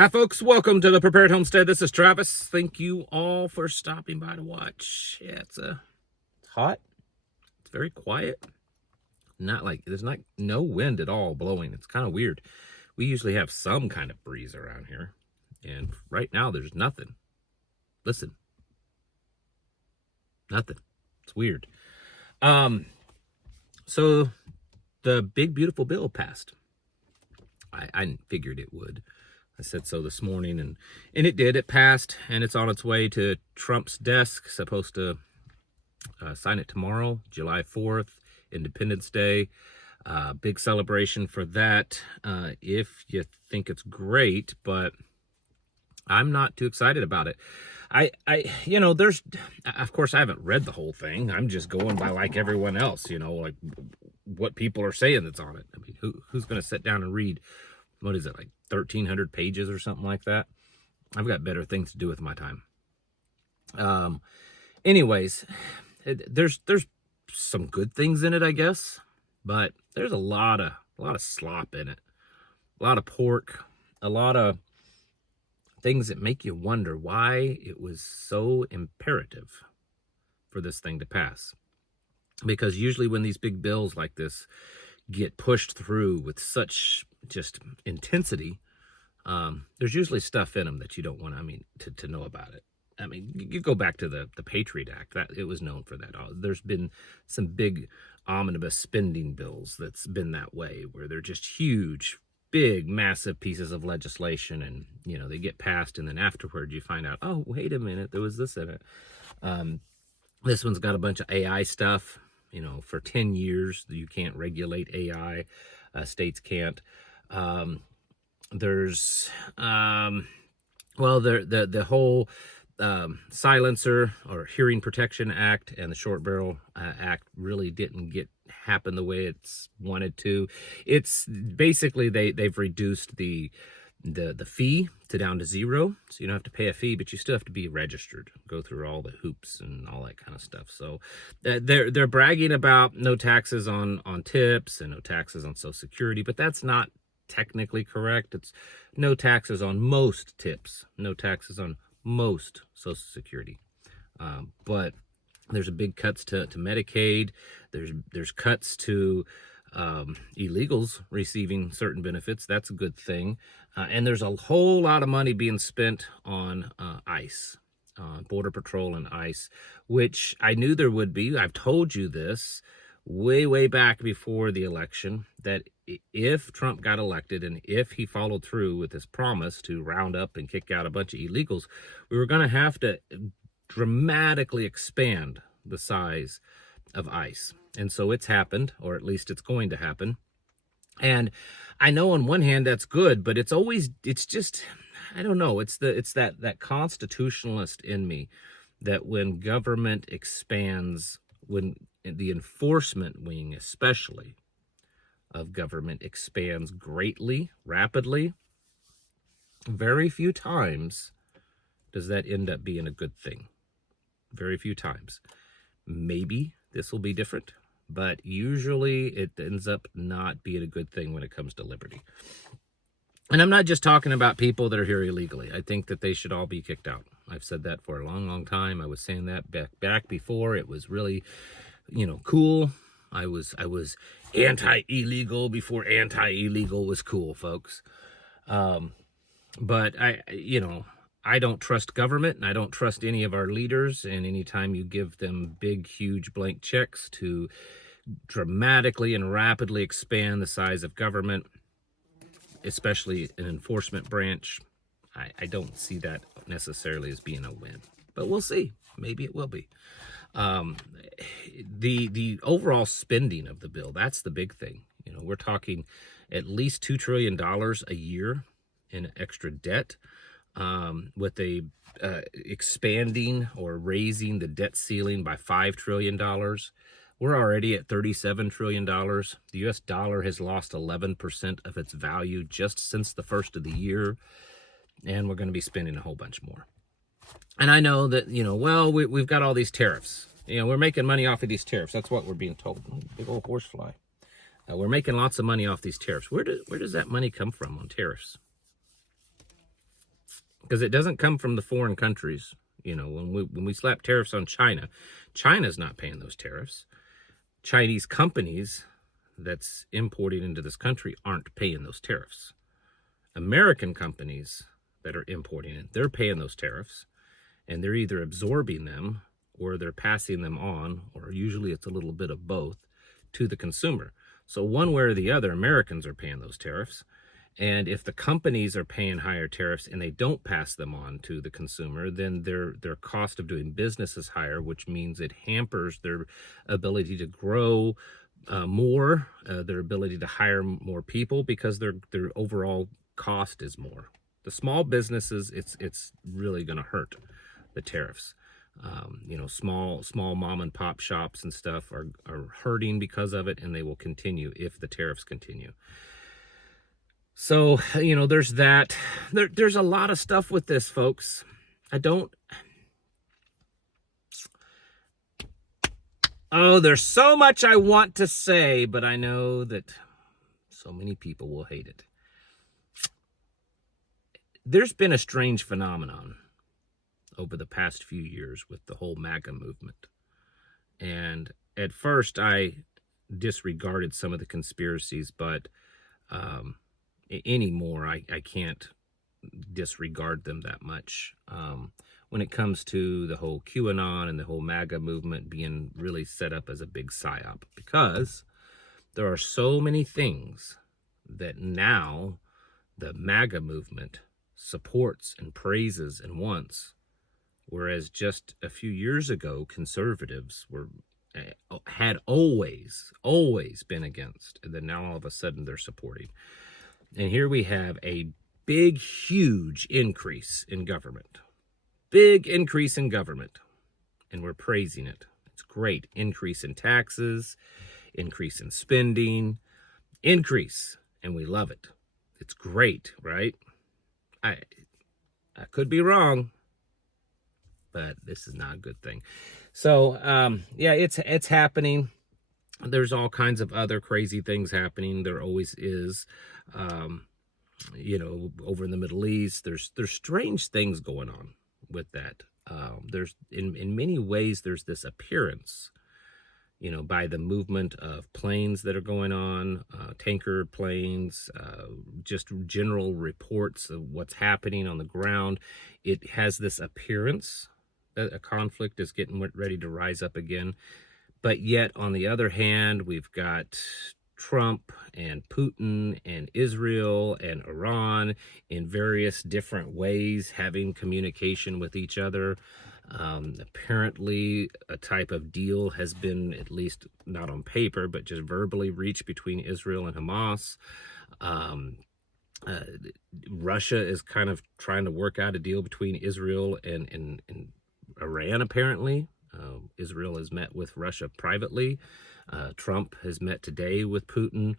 Hi, folks. Welcome to the Prepared Homestead. This is Travis. Thank you all for stopping by to watch. Yeah, it's hot. It's very quiet. There's no wind at all blowing. It's kind of weird. We usually have some kind of breeze around here, and right now there's nothing. Listen, nothing. It's weird. So the big beautiful bill passed. I figured it would. I said so this morning, and it did. It passed, and it's on its way to Trump's desk. Supposed to sign it tomorrow, July 4th, Independence Day. Big celebration for that, if you think it's great, but I'm not too excited about it. There's, of course, I haven't read the whole thing. I'm just going by like everyone else, like what people are saying that's on it. I mean, who's going to sit down and read, what is it, like 1,300 pages or something like that? I've got better things to do with my time. Anyways, there's some good things in it, I guess, but there's a lot of slop in it, a lot of pork, a lot of things that make you wonder why it was so imperative for this thing to pass. Because usually when these big bills like this get pushed through with such just intensity, there's usually stuff in them that you don't want to know about it. I mean, you go back to the Patriot Act, that it was known for that. There's been some big omnibus spending bills that's been that way, where they're just huge, big, massive pieces of legislation, and they get passed, and then afterward you find out, oh, wait a minute, there was this in it. This one's got a bunch of AI stuff. For 10 years you can't regulate AI. States can't. There's the whole silencer or hearing protection act and the short barrel act really didn't happen the way it's wanted to. It's basically they've reduced the fee down to zero, so you don't have to pay a fee, but you still have to be registered, go through all the hoops and all that kind of stuff. So they're bragging about no taxes on tips and no taxes on Social Security, but that's not technically correct. It's no taxes on most tips, no taxes on most Social Security. But there's a big cuts to Medicaid. There's cuts to illegals receiving certain benefits. That's a good thing. And there's a whole lot of money being spent on ICE, Border Patrol and ICE, which I knew there would be. I've told you this way back before the election, that if Trump got elected and if he followed through with his promise to round up and kick out a bunch of illegals, we were going to have to dramatically expand the size of ICE. And so it's happened, or at least it's going to happen. And I know on one hand that's good, but it's just, I don't know, it's that constitutionalist in me, that when government expands, when the enforcement wing especially of government expands greatly, rapidly, very few times does that end up being a good thing. Very few times. Maybe this will be different, but usually it ends up not being a good thing when it comes to liberty. And I'm not just talking about people that are here illegally. I think that they should all be kicked out. I've said that for a long time. I was saying that back before it was really, cool. I was anti-illegal before anti-illegal was cool, folks. But I don't trust government, and I don't trust any of our leaders. And anytime you give them big, huge blank checks to dramatically and rapidly expand the size of government, especially an enforcement branch, I don't see that necessarily as being a win. But we'll see. Maybe it will be. The overall spending of the bill, that's the big thing. We're talking at least $2 trillion a year in extra debt. With a expanding or raising the debt ceiling by $5 trillion. We're already at $37 trillion. The U.S. dollar has lost 11% of its value just since the first of the year, and we're going to be spending a whole bunch more. And I know that, we've got all these tariffs. We're making money off of these tariffs. That's what we're being told. Big old horsefly. We're making lots of money off these tariffs. Where does that money come from on tariffs? because it doesn't come from the foreign countries. You know, when we slap tariffs on China, China's not paying those tariffs. Chinese companies that's importing into this country aren't paying those tariffs. American companies that are importing it, they're paying those tariffs, and they're either absorbing them or they're passing them on, or usually it's a little bit of both, to the consumer. So one way or the other, Americans are paying those tariffs. And if the companies are paying higher tariffs and they don't pass them on to the consumer, then their cost of doing business is higher, which means it hampers their ability to grow more, their ability to hire more people, because their overall cost is more. The small businesses, it's really going to hurt the tariffs. You know, small mom and pop shops and stuff are hurting because of it, and they will continue if the tariffs continue. So, you know, there's that. There's a lot of stuff with this, folks. There's so much I want to say, but I know that so many people will hate it. There's been a strange phenomenon over the past few years with the whole MAGA movement. And at first I disregarded some of the conspiracies, but anymore I can't disregard them that much. When it comes to the whole QAnon and the whole MAGA movement being really set up as a big psyop, because there are so many things that now the MAGA movement supports and praises and wants, whereas just a few years ago conservatives had always been against, and then now all of a sudden they're supporting. And here we have a big, huge increase in government. Big increase in government. And we're praising it. It's great. Increase in taxes, increase in spending, increase. And we love it. It's great, right? I could be wrong, but this is not a good thing. So, yeah, it's happening. There's all kinds of other crazy things happening. There always is. You know, over in the Middle East, there's strange things going on with that. There's in many ways there's this appearance, you know, by the movement of planes that are going on, tanker planes, just general reports of what's happening on the ground. It has this appearance that a conflict is getting ready to rise up again. But yet, on the other hand, we've got Trump and Putin and Israel and Iran in various different ways having communication with each other. Apparently, a type of deal has been, at least not on paper, but just verbally reached between Israel and Hamas. Russia is kind of trying to work out a deal between Israel and Iran, apparently. Israel has met with Russia privately. Trump has met today with Putin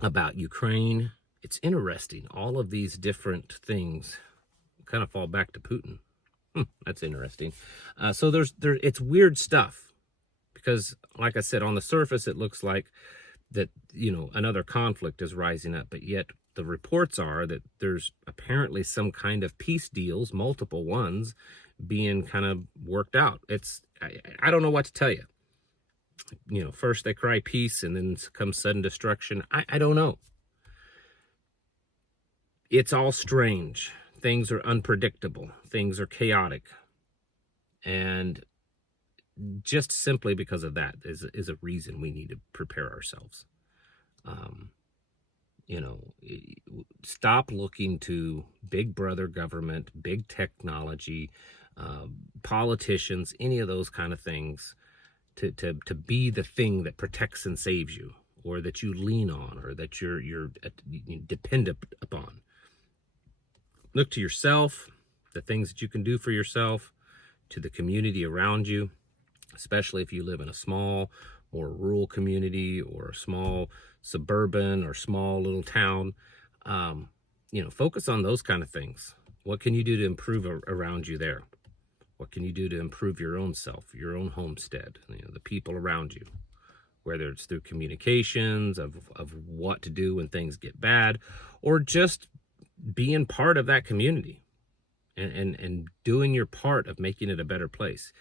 about Ukraine. It's interesting. All of these different things kind of fall back to Putin. That's interesting. So it's weird stuff, because, like I said, on the surface it looks like that, you know, another conflict is rising up, but yet the reports are that there's apparently some kind of peace deals, multiple ones, being kind of worked out. I don't know what to tell you. You know, first they cry peace and then comes sudden destruction. I don't know. It's all strange. Things are unpredictable. Things are chaotic. And just simply because of that is a reason we need to prepare ourselves. You know, stop looking to big brother government, big technology, politicians, any of those kind of things to be the thing that protects and saves you, or that you lean on, or that you're dependent upon. Look to yourself, the things that you can do for yourself, to the community around you, especially if you live in a small or rural community, or a small suburban or small little town. You know, focus on those kind of things. What can you do to improve around you there? What can you do to improve your own self, your own homestead, you know, the people around you, whether it's through communications of what to do when things get bad, or just being part of that community and doing your part of making it a better place.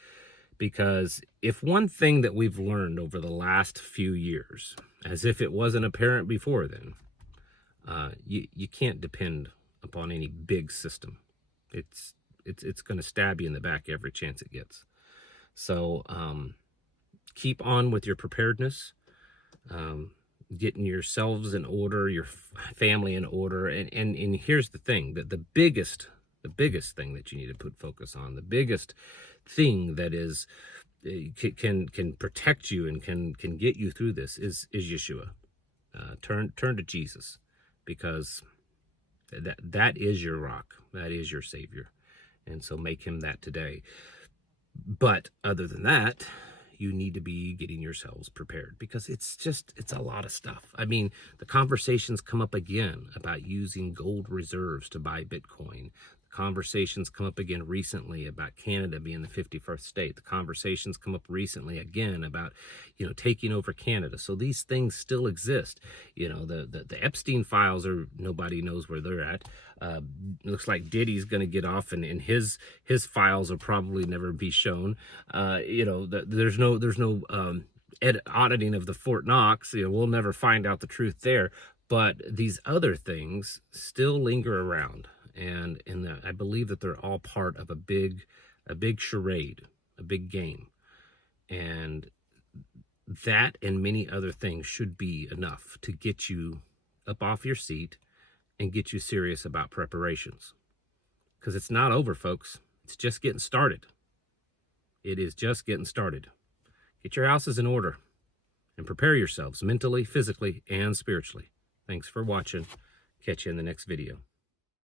Because if one thing that we've learned over the last few years, as if it wasn't apparent before then, you can't depend upon any big system. It's going to stab you in the back every chance it gets. So keep on with your preparedness, getting yourselves in order, your family in order, and here's the thing: that the biggest thing that you need to put focus on, the biggest thing that is can protect you and can get you through this is Yeshua. Turn to Jesus, because that is your rock, that is your Savior, and so make him that today. But other than that, you need to be getting yourselves prepared, because it's a lot of stuff. I mean, the conversations come up again about using gold reserves to buy Bitcoin. Conversations come up again recently about Canada being the 51st state. The conversations come up recently again about, taking over Canada. So these things still exist. The Epstein files are, nobody knows where they're at. Looks like Diddy's going to get off, and his files will probably never be shown. There's no auditing of the Fort Knox. We'll never find out the truth there. But these other things still linger around. And I believe that they're all part of a big charade, a big game. And that and many other things should be enough to get you up off your seat and get you serious about preparations. Because it's not over, folks. It's just getting started. It is just getting started. Get your houses in order and prepare yourselves mentally, physically, and spiritually. Thanks for watching. Catch you in the next video.